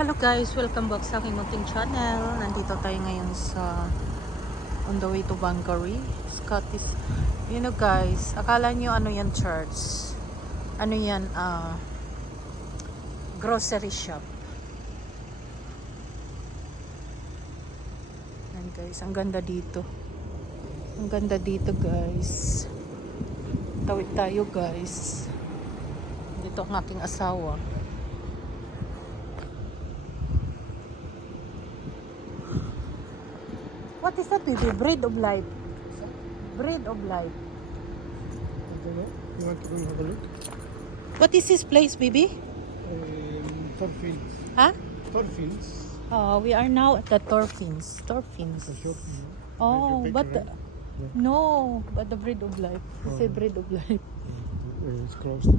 Hello guys, welcome back sa aking munting channel. Nandito tayo ngayon sa on the way to Bangaree, Scottish. You know guys, akala nyo ano yan church? Ano yan? Grocery shop. Yan guys, ang ganda dito. Ang ganda dito guys. Tawid tayo guys. Dito ang aking asawa. What is that, baby? Bread of life. Bread of life. I don't know. You want to go and have a look? What is this place, baby? Thorfins. Huh? Thorfins. We are now at the Thorfins. Thorfins. The shop. Oh, Like a but bakery, right? no, but the bread of life. You say Oh. bread of life. It's closed.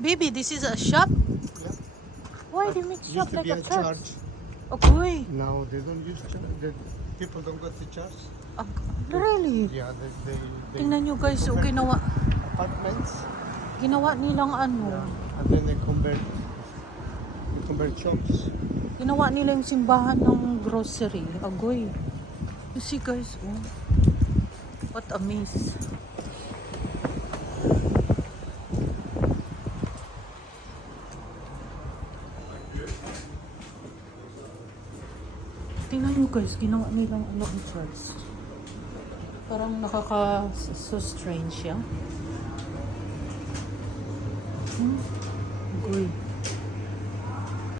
Baby, this is a shop. Yeah. Why do you make shop Used to like be a a church? church. Okay. Now they don't use church. The people don't go to church. Really? Yeah, they Tingnan nyo guys, so convert ginawa, apartments. ginawa nilang ano, Yeah. And then they convert shops. ginawa nila yung simbahan ng grocery. Agoy. You see guys, oh. What a mess. Tingnan nyo guys, ginawa nilang ano ang church. Parang so strange siya. Agoy.